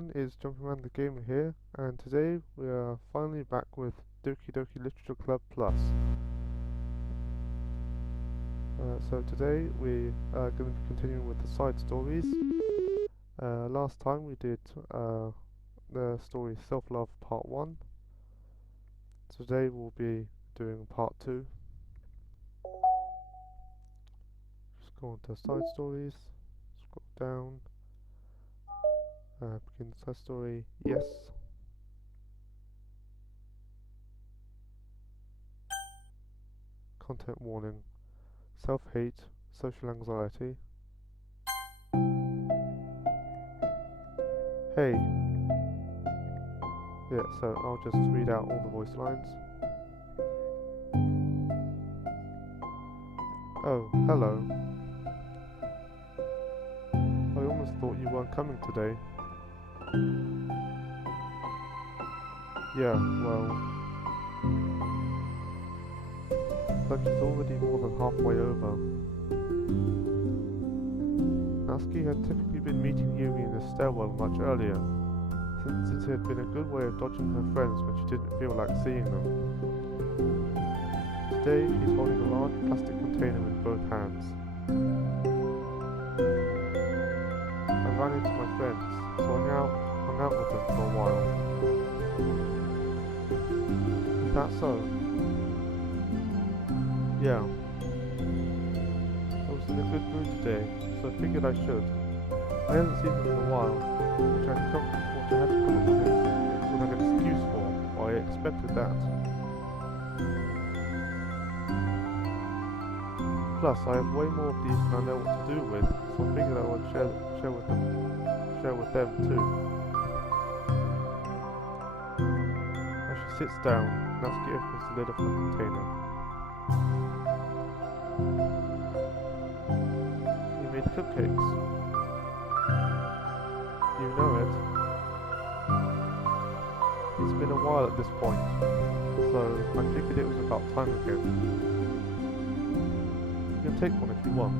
everyone, it's Jumping Around the Gamer here, and today we are finally back with Doki Doki Literature Club Plus. So today we are going to be continuing with the side stories. Last time we did the story Self-Love Part 1. Today we'll be doing Part 2. Just go on to side stories, scroll down. Begin side story, yes. Content warning. Self-hate, social anxiety. Hey. Yeah, so I'll just read out all the voice lines. Oh, hello. I almost thought you weren't coming today. Yeah, well, lunch is already more than halfway over. Natsuki had typically been meeting Yumi in the stairwell much earlier, since it had been a good way of dodging her friends when she didn't feel like seeing them. Today she's holding a large plastic container in both hands. I ran into my friends, so I hung out with them for a while. Is that so? Yeah. I was in a good mood today, so I figured I should. I hadn't seen them in a while, which I had to come up with an excuse for, but I expected that. Plus, I have way more of these than I know what to do with, so I figured I would share with them too. As she sits down, Natsuki opens the lid of her container. You made cupcakes. You know it. It's been a while at this point, so I figured it was about time again. You can take one if you want.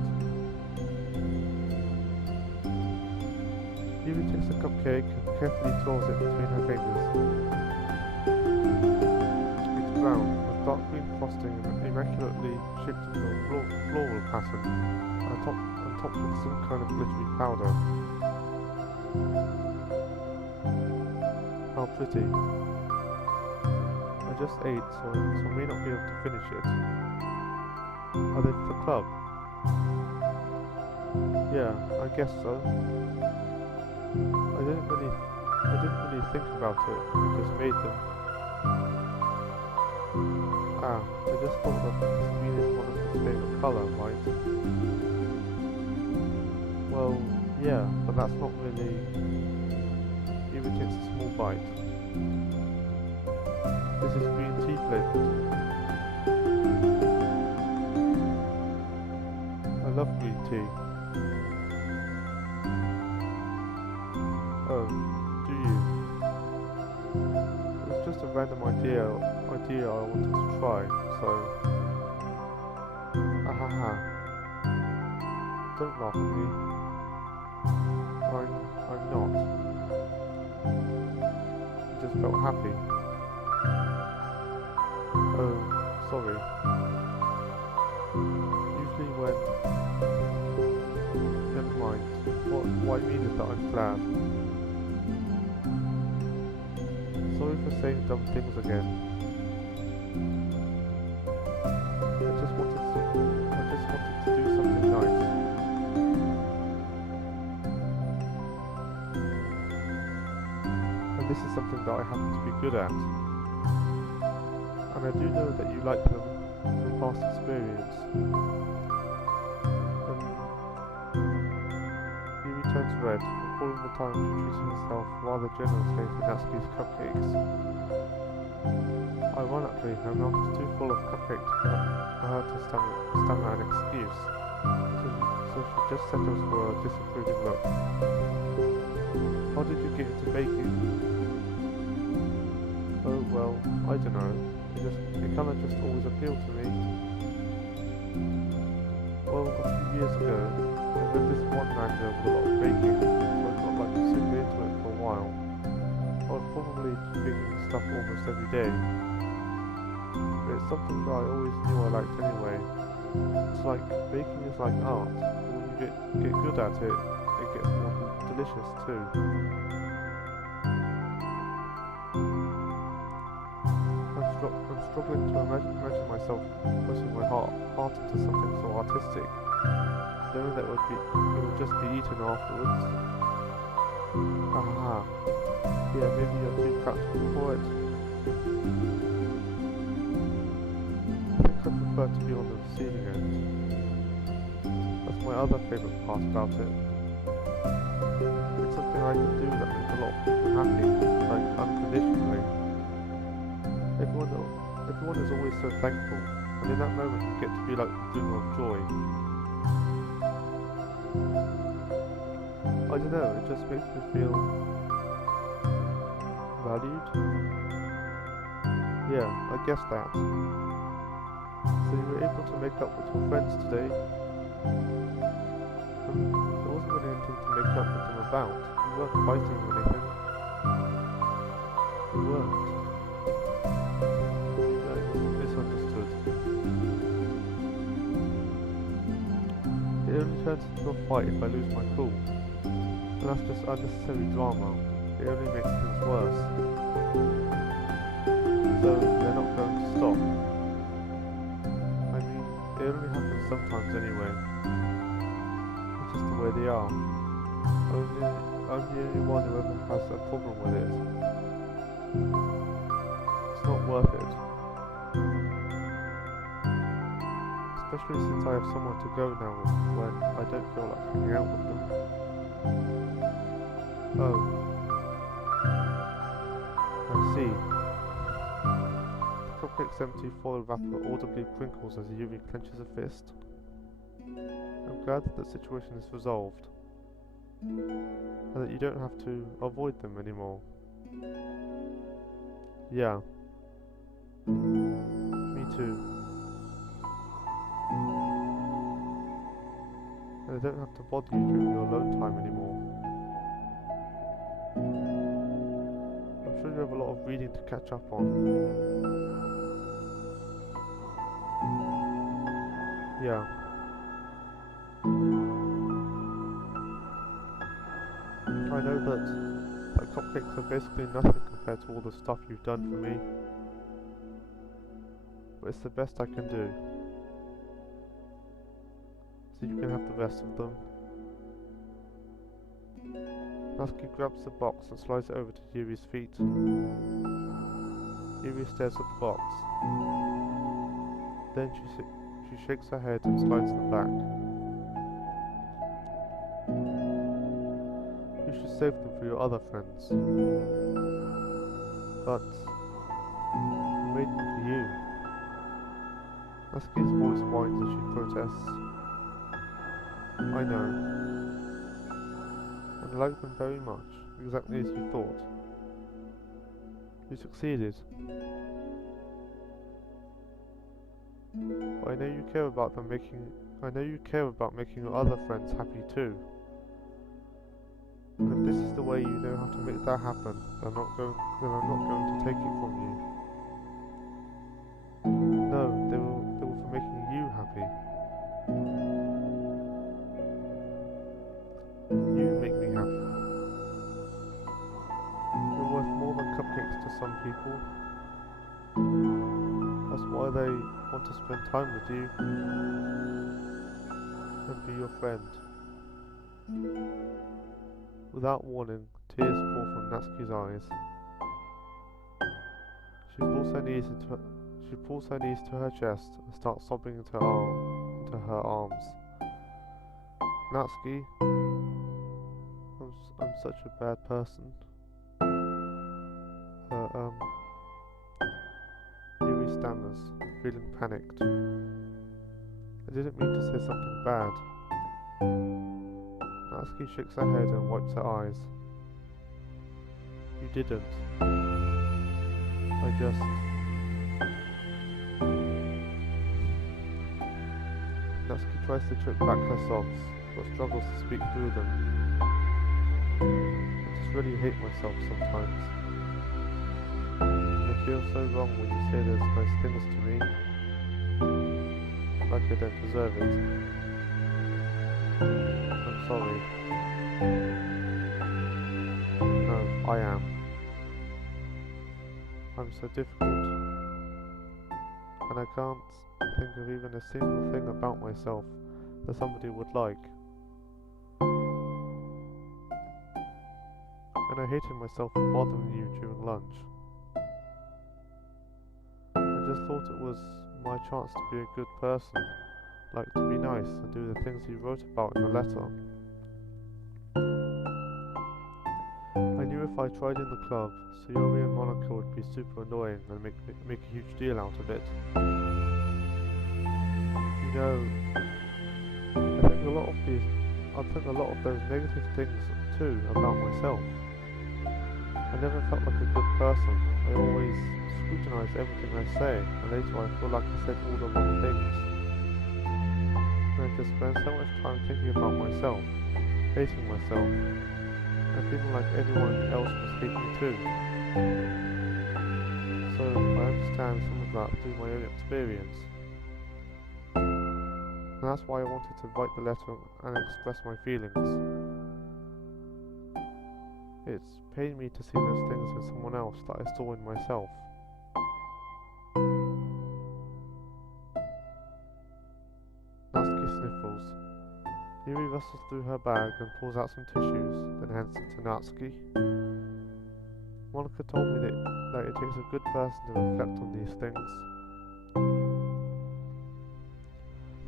Yumi takes a cupcake and carefully twirls it between her fingers. It's brown, with dark green frosting immaculately shaped into a floral pattern, and topped with some kind of glittery powder. How pretty. I just ate, so I may not be able to finish it. Are they for the club? Yeah, I guess so. I didn't really think about it, I just made them. Ah, I just thought that green is one of his favourite colour, right? Well, yeah, but that's not really... Even takes a small bite. This is green tea flavoured. I love green tea. Oh, do you? It was just a random idea I wanted to try, so... Ahaha. Don't laugh at me. I'm not. I just felt happy. Oh, sorry. Usually when... Never mind. What I mean is that I'm glad. Sorry for saying dumb things again. I just wanted to do something nice. And this is something that I happen to be good at. And I do know that you like them from past experience. Yumi turns red, recalling the time she treated herself rather generously to Natsuki's cupcakes. Ironically, her mouth is too full of cupcakes for her to stammer an excuse, so she just settles for a disapproving look. How did you get into baking? Oh well, I don't know. It kinda just always appealed to me. Well, a few years ago, I read this one manga with a lot of baking, so I felt like I was super into it for a while. I was probably baking stuff almost every day. But it's something that I always knew I liked anyway. It's like, baking is like art, but when you get good at it, it gets more delicious too. I'm struggling to imagine myself putting my heart into something so artistic, knowing that it would just be eaten afterwards. Aha. Yeah, maybe you're too practical for it. I think I prefer to be on the receiving end. That's my other favourite part about it. It's something I can do that makes a lot of people happy, like unconditionally. Everyone is always so thankful, and in that moment you get to be like the bringer of joy. I don't know, it just makes me feel valued? Yeah, I guess that. So you were able to make up with your friends today? There wasn't really anything to make up with them about. You weren't fighting or anything. You weren't. Misunderstood. It only turns into a fight if I lose my cool. And that's just unnecessary drama. It only makes things worse. So they're not going to stop. I mean, it only happens sometimes anyway. It's just the way they are. I'm the only one who ever has a problem with it. It's not worth it. Especially since I have somewhere to go now when I don't feel like hanging out with them. Oh. I see. The cupcake's empty foil wrapper audibly crinkles as Yuri clenches a fist. I'm glad that the situation is resolved, and that you don't have to avoid them anymore. Yeah. Me too. And I don't have to bother you during your alone time anymore. I'm sure you have a lot of reading to catch up on. Yeah. I know that cupcakes are basically nothing compared to all the stuff you've done for me. But it's the best I can do. So you can have the rest of them. Natsuki grabs the box and slides it over to Yuri's feet. Yuri stares at the box. Then she shakes her head and slides them back. You should save them for your other friends. But I made them for you. Natsuki's voice whines as she protests. I know. And I like them very much, exactly as you thought. You succeeded. But I know you care about making your other friends happy too. And if this is the way you know how to make that happen, then I'm not going to take it from you. No, they were for making you happy. You make me happy. You're worth more than cupcakes to some people. That's why they want to spend time with you and be your friend. Without warning, tears fall from Natsuki's eyes. She pulls her knees to her chest and starts sobbing into her arms. Natsuki, I'm such a bad person. Yuri stammers, feeling panicked. I didn't mean to say something bad. Natsuki shakes her head and wipes her eyes. You didn't. I just... Natsuki tries to choke back her sobs, but struggles to speak through them. I just really hate myself sometimes. feels so wrong when you say those nice things to me, like I don't deserve it. I'm sorry. No, I am. I'm so difficult, and I can't think of even a single thing about myself that somebody would like. And I hated myself for bothering you during lunch. I just thought it was my chance to be a good person, like to be nice and do the things you wrote about in the letter. I knew if I tried in the club, Sayori and Monica would be super annoying and make a huge deal out of it. You know, I think a lot of those negative things too about myself. I never felt like a good person. I always scrutinize everything I say, and later I feel like I said all the wrong things. And I just spend so much time thinking about myself, hating myself, and feeling like everyone else must hate me too. So I understand some of that through my own experience. And that's why I wanted to write the letter and express my feelings. It's pained me to see those things in someone else that I saw in myself. Natsuki sniffles. Yuri rustles through her bag and pulls out some tissues, then hands it to Natsuki. Monica told me that it takes a good person to reflect on these things.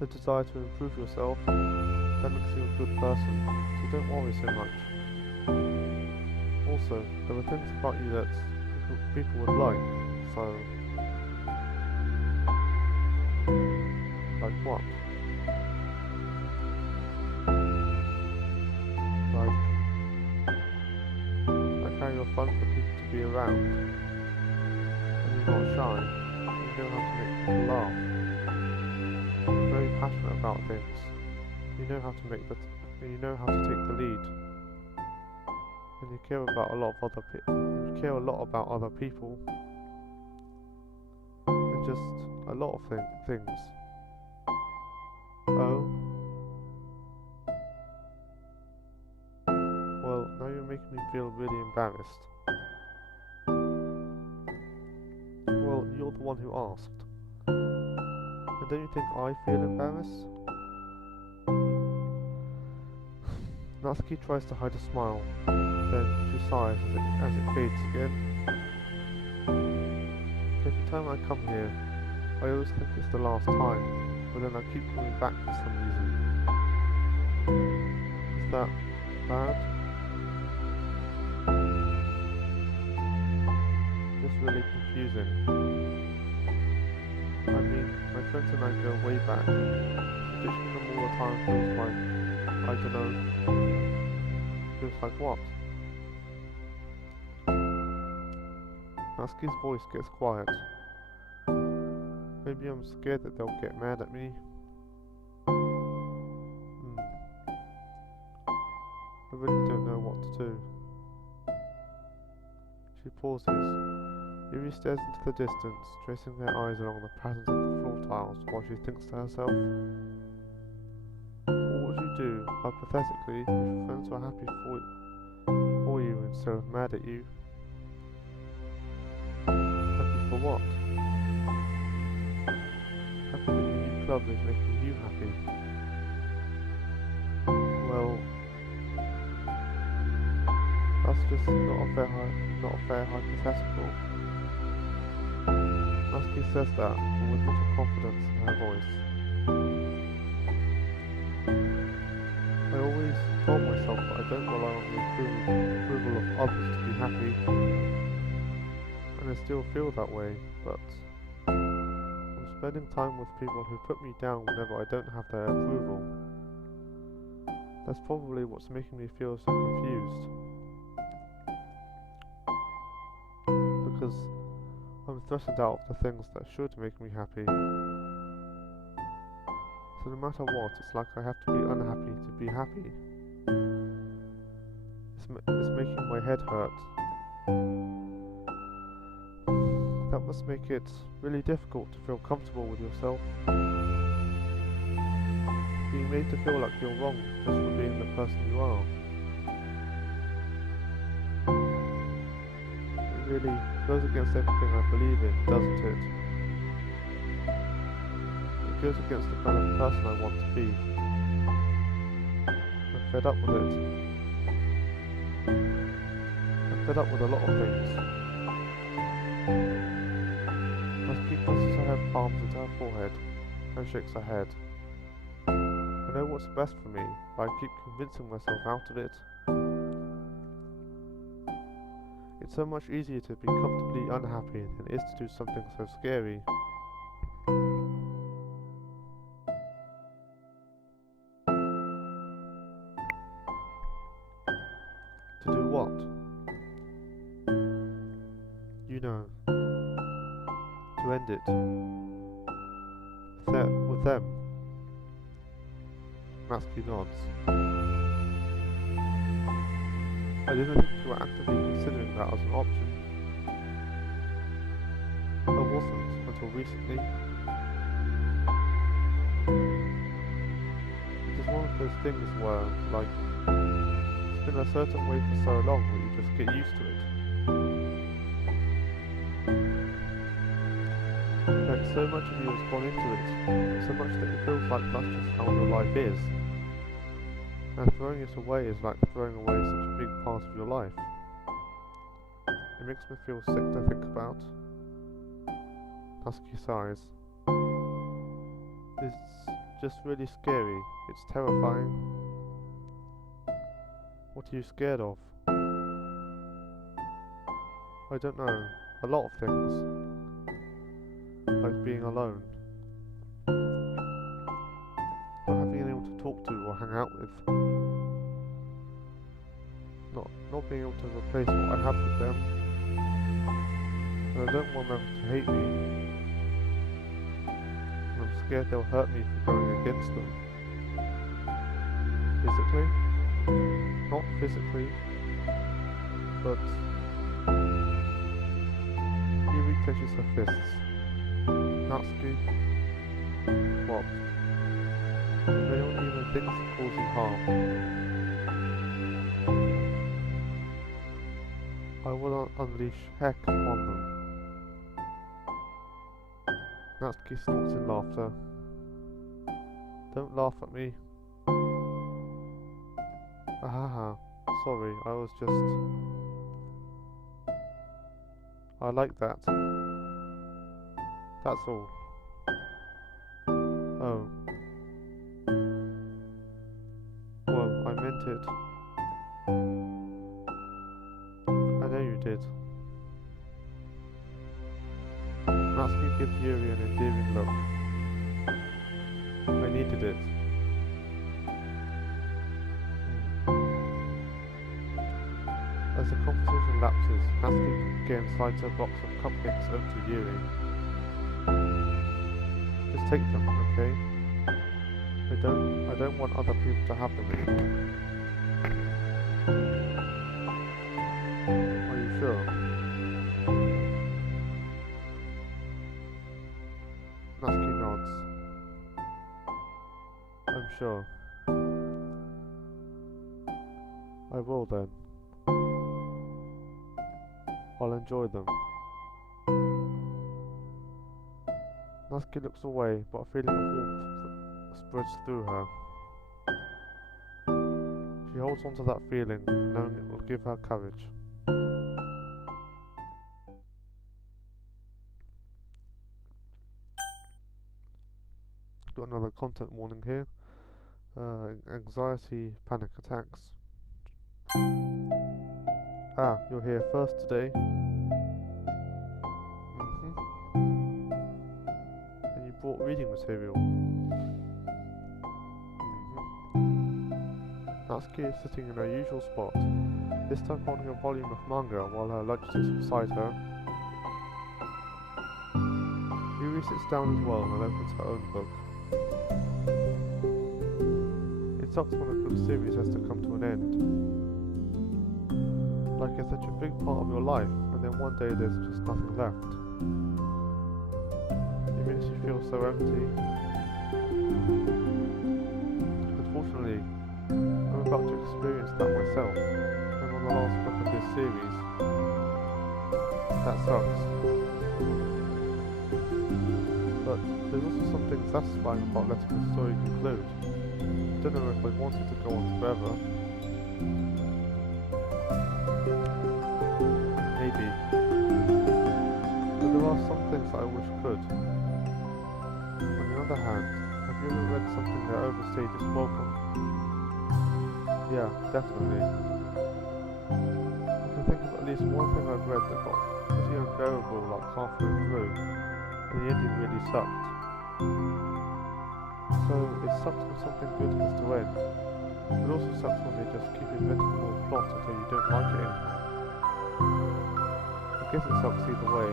The desire to improve yourself, that makes you a good person, so don't worry so much. Also, there are things about you that people would like, so... Like what? Like how you're fun for people to be around, and you're not shy, and you know how to make people laugh. You're very passionate about things. You know how to take the lead. And you care about a lot about other people, and just a lot of things. Oh? Well, now you're making me feel really embarrassed. Well, you're the one who asked. And don't you think I feel embarrassed? Natsuki tries to hide a smile. Then she sighs as it fades again. Every time I come here, I always think it's the last time, but then I keep coming back for some reason. Is that bad? It's really confusing. I mean, my friends and I go way back. Ditching them all the time feels like, I don't know, feels like what? Natsuki's voice gets quiet. Maybe I'm scared that they'll get mad at me. I really don't know what to do. She pauses. Yuri stares into the distance, tracing her eyes along the patterns of the floor tiles while she thinks to herself. What would you do, hypothetically, if your friends were happy for you instead of mad at you? Happy for what? Happy that your new club is making you happy. Well, that's just not a fair hypothetical. Natsuki says that, but with little confidence in her voice. I always told myself that I don't rely on the approval of others to be happy, and I still feel that way, but I'm spending time with people who put me down whenever I don't have their approval. That's probably what's making me feel so confused. Because I'm threatened out of the things that should make me happy. So no matter what, it's like I have to be unhappy to be happy. It's making my head hurt. That must make it really difficult to feel comfortable with yourself. Being made to feel like you're wrong just for being the person you are. It really goes against everything I believe in, doesn't it? It goes against the kind of person I want to be. I'm fed up with it. I'm fed up with a lot of things. Husky presses her palms into her forehead and shakes her head. I know what's best for me, but I keep convincing myself out of it. It's so much easier to be comfortably unhappy than it is to do something so scary. To do what? You know. To end it. With them. Natsuki nods. I didn't think you were actively considering that as an option. I wasn't until recently. It is one of those things where, like, it's been a certain way for so long that you just get used to it. Like, so much of you has gone into it, so much that it feels like that's just how your life is. And throwing it away is like throwing away such a big part of your life. It makes me feel sick to think about. Husky sighs. It's just really scary. It's terrifying. What are you scared of? I don't know. A lot of things. Like being alone. Not having anyone to talk to or hang out with. Not being able to replace what I have with them. And I don't want them to hate me. And I'm scared they'll hurt me for going against them. Physically? Not physically. But Yuri clenches her fists. Natsuki? What? They don't even think of causing harm. I will unleash heck on them. Natsuki snorts in laughter. Don't laugh at me. Ahaha, sorry, I was just... I like that. That's all. Oh. Well, I meant it. I know you did. Natsuki gives Yuri an endearing look. I needed it. As the conversation lapses, Natsuki again slides her box of cupcakes over to Yuri. Just take them, okay? I don't want other people to have them anymore. Are you sure? Natsuki nods. I'm sure. I will then. I'll enjoy them. Natsuki looks away, but a feeling of warmth spreads through her. She holds on to that feeling, knowing it will give her courage. Got another content warning here. Anxiety, panic attacks. Ah, you're here first today. And you brought reading material. Natsuki is sitting in her usual spot, this time holding a volume of manga while her lunch sits beside her. Yuri sits down as well and opens her own book. It sucks when a good series has to come to an end. Like it's such a big part of your life, and then one day there's just nothing left. It makes you feel so empty. Unfortunately, I'm about to experience that myself. I'm on the last book of this series. That sucks. But there's also something satisfying about letting the story conclude. I don't know if I want it to go on forever. Maybe. But there are some things that I wish could. On the other hand, have you ever read something that overstayed its welcome? Yeah, definitely. I can think of at least one thing I've read that got pretty unbearable like halfway through, and the ending really sucked. So it sucks when something good has to end. It also sucks when they just keep inventing more plot until you don't like it anymore. I guess it sucks either way.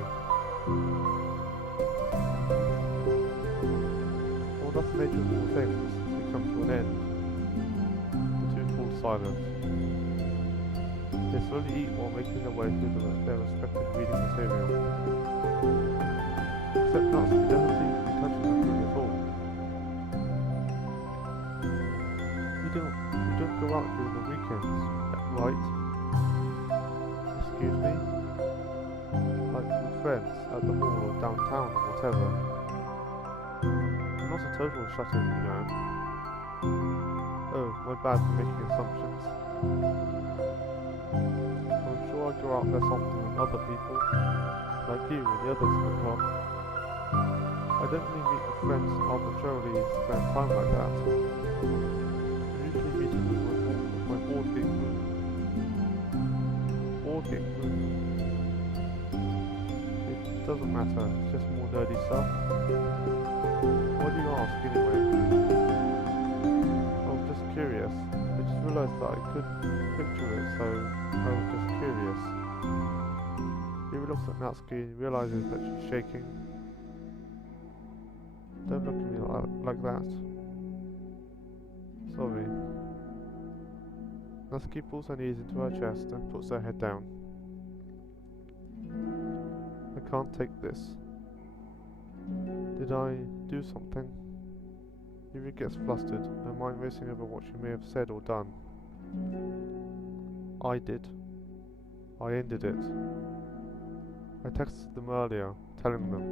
Well, that's the nature of all things. They come to an end. The two fall silent. They slowly eat while making their way through their respective reading material. Except Natsuki doesn't seem to be touching them really at all. You don't go out during the weekends, right? Excuse me? Like with friends at the mall or downtown or whatever. I'm not a total shut-in, you know. Oh, my bad for making assumptions. I'm sure I go out less often than other people, like you and the others in the club. I don't really meet with friends and arbitrarily spend time like that. I'm usually meeting with my board game group. Board game group? It doesn't matter, it's just more nerdy stuff. Why do you ask anyway? I was just curious. I just realised that I couldn't picture it, so I was just curious. Yuri looks at Natsuki and realises that she's shaking. Don't look at me like that. Sorry. Natsuki pulls her knees into her chest and puts her head down. I can't take this. Did I do something? Yuri gets flustered, her mind racing over what she may have said or done. I did. I ended it. I texted them earlier, telling them.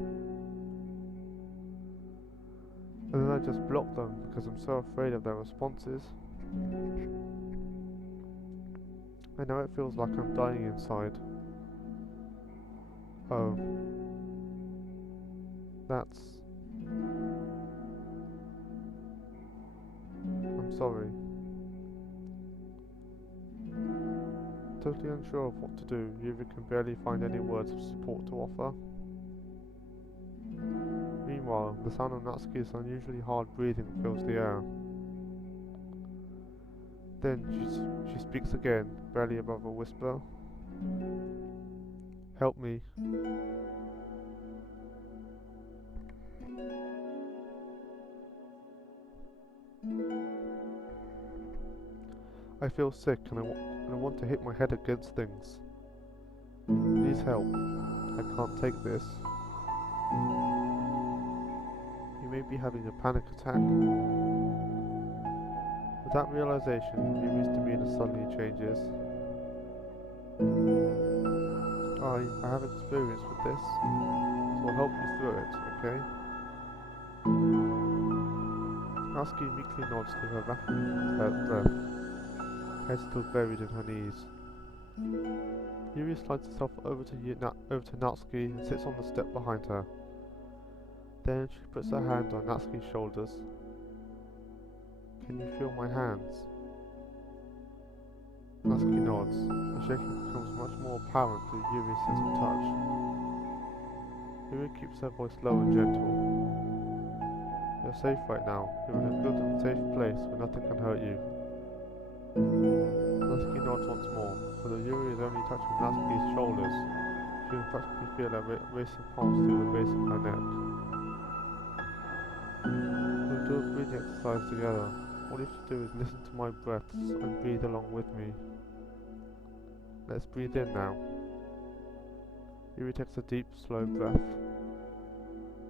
And then I just blocked them because I'm so afraid of their responses. I know it feels like I'm dying inside. Oh. That's... I'm sorry. Totally unsure of what to do, Yuri can barely find any words of support to offer. Meanwhile, the sound of Natsuki's unusually hard breathing fills the air. Then she speaks again, barely above a whisper. Help me. I feel sick and I want to hit my head against things. Please help. I can't take this. You may be having a panic attack. With that realization, Yuri's demeanor suddenly changes. I have experience with this, so I'll help you through it, okay? Natsuki meekly nods to her breath, head still buried in her knees. Yuri slides herself over to Natsuki and sits on the step behind her. Then she puts her hand on Natsuki's shoulders. Can you feel my hands? Natsuki nods. The shaking becomes much more apparent through Yuri's gentle touch. Yuri keeps her voice low and gentle. You're safe right now. You're in a good and safe place where nothing can hurt you. Natsuki nods once more, although Yuri is only touching Natsuki's shoulders. She can practically feel her racing pulse through the base of her neck. We'll do a breathing exercise together. All you have to do is listen to my breaths and breathe along with me. Let's breathe in now. Yuri takes a deep, slow breath.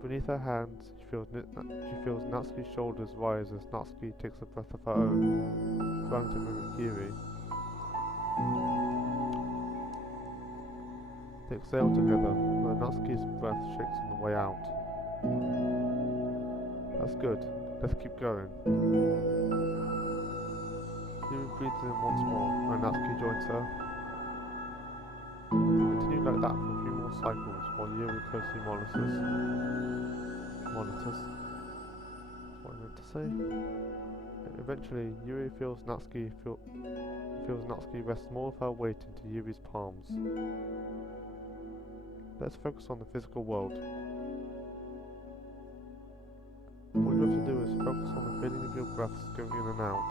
Beneath her hands, she feels Natsuki's shoulders rise as Natsuki takes a breath of her own, trying to mimic Yuri. They exhale together, but Natsuki's breath shakes on the way out. That's good. Let's keep going. Yuri breathes in once more, and Natsuki joins her. They continue like that for a few more cycles, while Yuri closely monitors. That's what I meant to say. Eventually, Yuri feels Natsuki rest more of her weight into Yuri's palms. Let's focus on the physical world. All you have to do is focus on the feeling of your breaths going in and out,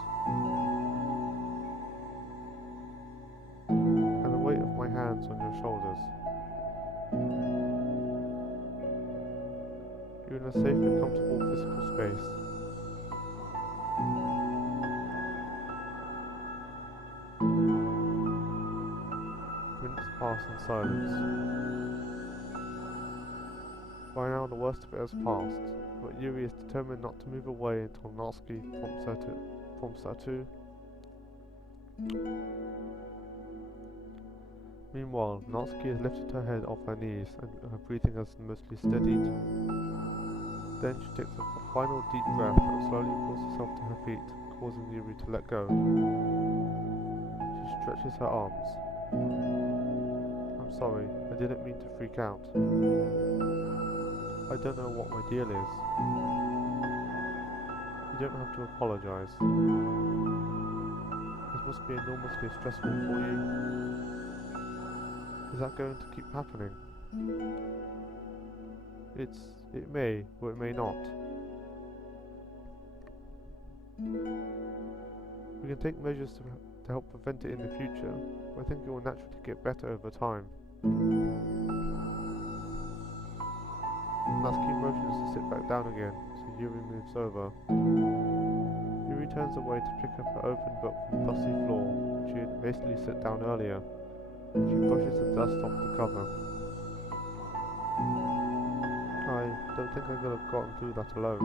and the weight of my hands on your shoulders. You're in a safe and comfortable physical space. Minutes pass in silence. By now the worst of it has passed, but Yuri is determined not to move away until Natsuki prompts her to. Meanwhile, Natsuki has lifted her head off her knees and her breathing has mostly steadied. Then she takes a final deep breath and slowly pulls herself to her feet, causing Yuri to let go. She stretches her arms. I'm sorry, I didn't mean to freak out. I don't know what my deal is. You don't have to apologize. This must be enormously stressful for you. Is that going to keep happening? It may, or it may not. We can take measures to help prevent it in the future, but I think it will naturally get better over time. Natsuki motions to sit back down again, so Yuri moves over. Yuri turns away to pick up her open book from the dusty floor, which she had hastily set down earlier. She brushes the dust off the cover. I don't think I could have gotten through that alone.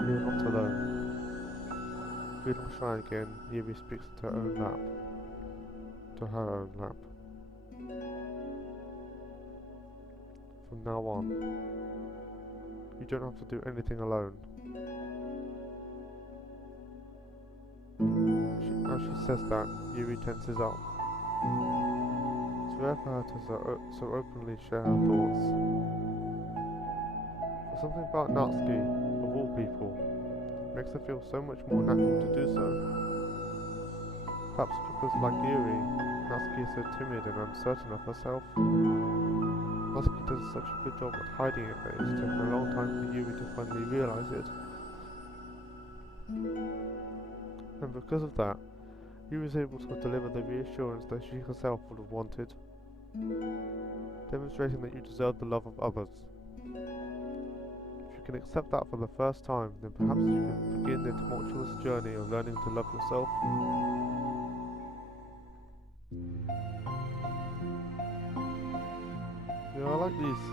You're not alone. Feeling shy again, Yuri speaks to her own lap. To her own lap. From now on, you don't have to do anything alone. As she says that, Yuri tenses up. It's rare for her to so openly share her thoughts. But something about Natsuki, of all people, makes her feel so much more natural to do so. Perhaps because, like Yuri, Natsuki is so timid and uncertain of herself. Natsuki does such a good job at hiding it that it's taken a long time for Yuri to finally realise it. And because of that, Yuri is able to deliver the reassurance that she herself would have wanted, demonstrating that you deserve the love of others. If you can accept that for the first time, then perhaps you can begin the tumultuous journey of learning to love yourself. I like these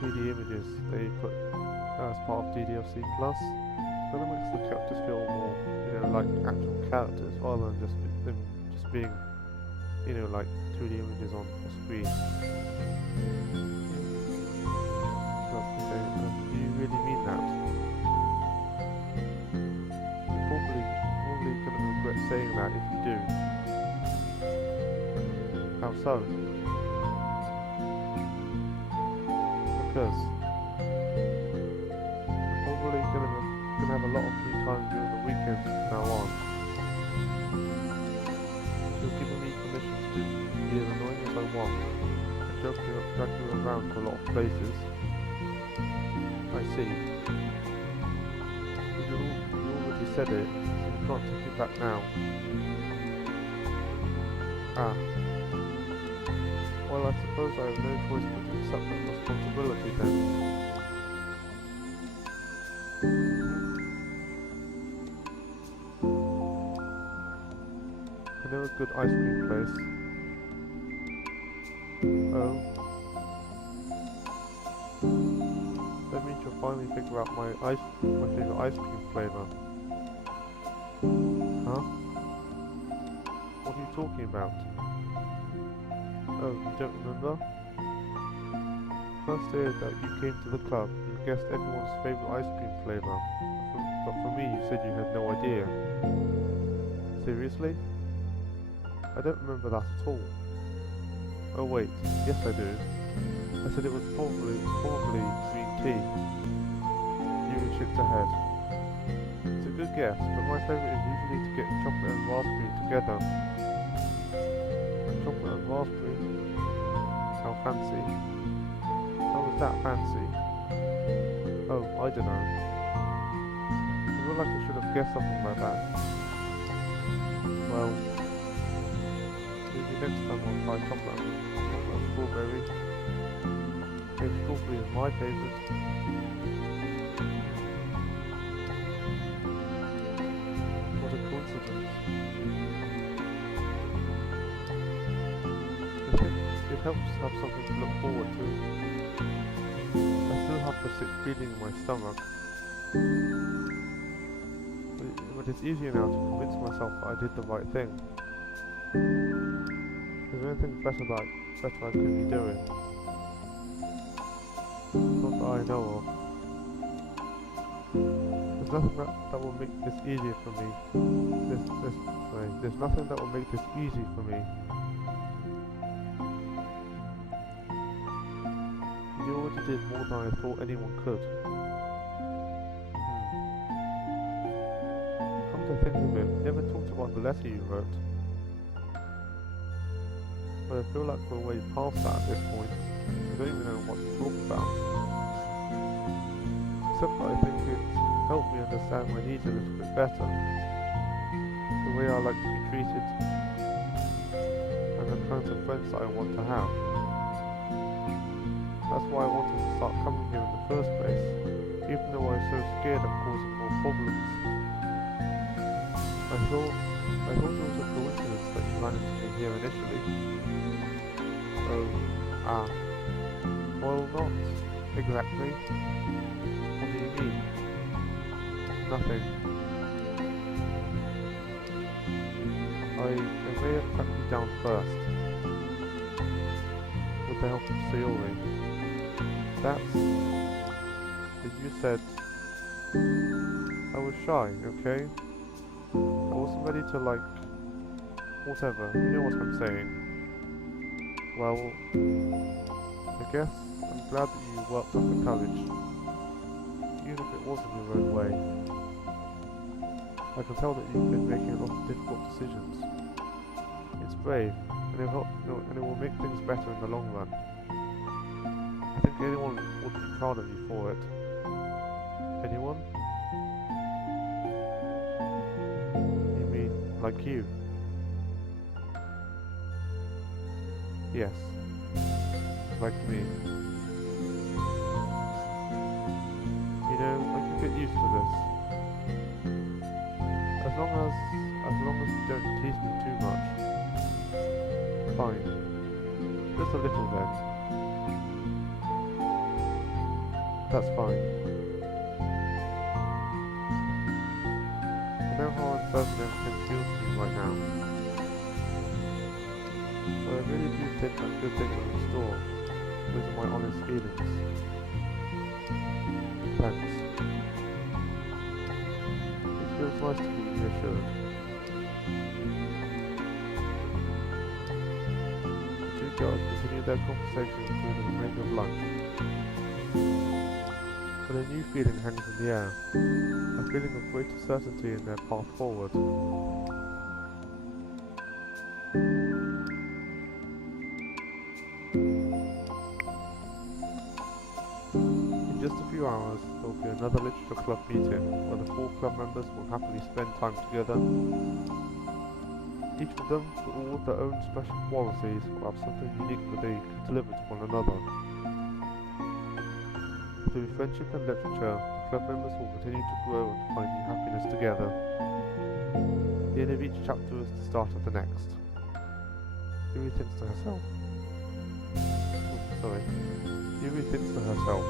3D images they put as part of DDLC Plus. It makes the characters feel more, like actual characters rather than just them just being, like 2D images on a screen. So, do you really mean that? You're probably going to regret saying that if you do. How so? Because I'm probably going to have a lot of free time during the weekends from now on. You're giving me permission to be as annoying as I want and drag you around to a lot of places. I see. But you already said it, so you can't take it back now. Ah. Well, I suppose I have no choice but to accept that responsibility then. I know there a good ice cream place? Oh. That means you'll finally figure out my favorite ice cream flavor. Huh? What are you talking about? Oh, you don't remember? First day that you came to the club, you guessed everyone's favorite ice cream flavor. But for me, you said you had no idea. Seriously? I don't remember that at all. Oh wait, yes I do. I said it was probably green tea. You shook your head. It's a good guess, but my favourite is usually to get chocolate and raspberry together. Chocolate and raspberry? How fancy. How is that fancy? Oh, I don't know. I feel like I should have guessed something like that. Well, maybe next time I'll try chocolate and strawberry. Maybe strawberry is my favourite. What a coincidence. It helps to have something to look forward to. I still have the sick feeling in my stomach. But it's easier now to convince myself that I did the right thing. Is there anything better I could be doing? Not that I know of. There's nothing that will make this easier for me. There's nothing that will make this easy for me. You already did more than I thought anyone could. Come to think of it, we never talked about the letter you wrote. But I feel like we're way past that at this point. I don't even know what to talk about. Except that I think it helped me understand my needs a little bit better. The way I like to be treated. And the kinds of friends that I want to have. That's why I wanted to start coming here in the first place, even though I was so scared of causing more problems. I thought it was a coincidence that you ran into me here initially. Oh, well, not exactly. What do you mean? Nothing. I may have tracked you down first, with the help of Sayori. That's... You said... I was shy, okay? I wasn't ready to whatever, you know what I'm saying. Well, I guess I'm glad that you worked up the courage, even if it wasn't your own way. I can tell that you've been making a lot of difficult decisions. It's brave, and it will make things better in the long run. I think anyone would be proud of you for it. Anyone? You mean, like you? Yes. Like me. You know, I can get used to this. As long as you don't tease me too much. Fine. Just a little then. That's fine. I know how uncertain everything feels to me right now. But I really do think that good things are in store. Those are my honest feelings. Thanks. It feels nice to be reassured. The two girls continued their conversation through the remainder of lunch. But a new feeling hangs in the air, a feeling of greater certainty in their path forward. In just a few hours, there will be another literature club meeting where the 4 club members will happily spend time together. Each of them, with all of their own special qualities, will have something unique that they can deliver to one another. Through friendship and literature, the club members will continue to grow and find new happiness together. The end of each chapter is the start of the next. Yuri thinks to herself. Yuri thinks to herself.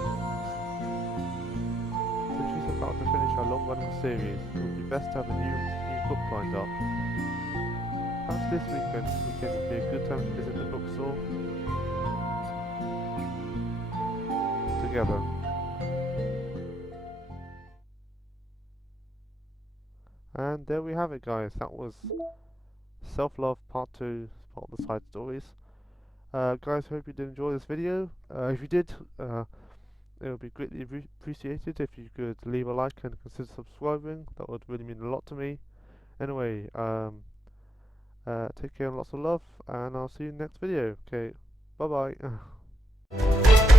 Since she's about to finish her long-running series, it would be best to have a new book lined up. Perhaps this weekend would be a good time to visit the bookstore together. And there we have it, guys. That was Self-Love Part 2, part of the side stories. Guys, hope you did enjoy this video. If you did, it would be greatly appreciated if you could leave a like and consider subscribing. That would really mean a lot to me. Anyway, take care and lots of love, and I'll see you in the next video. Okay, bye bye.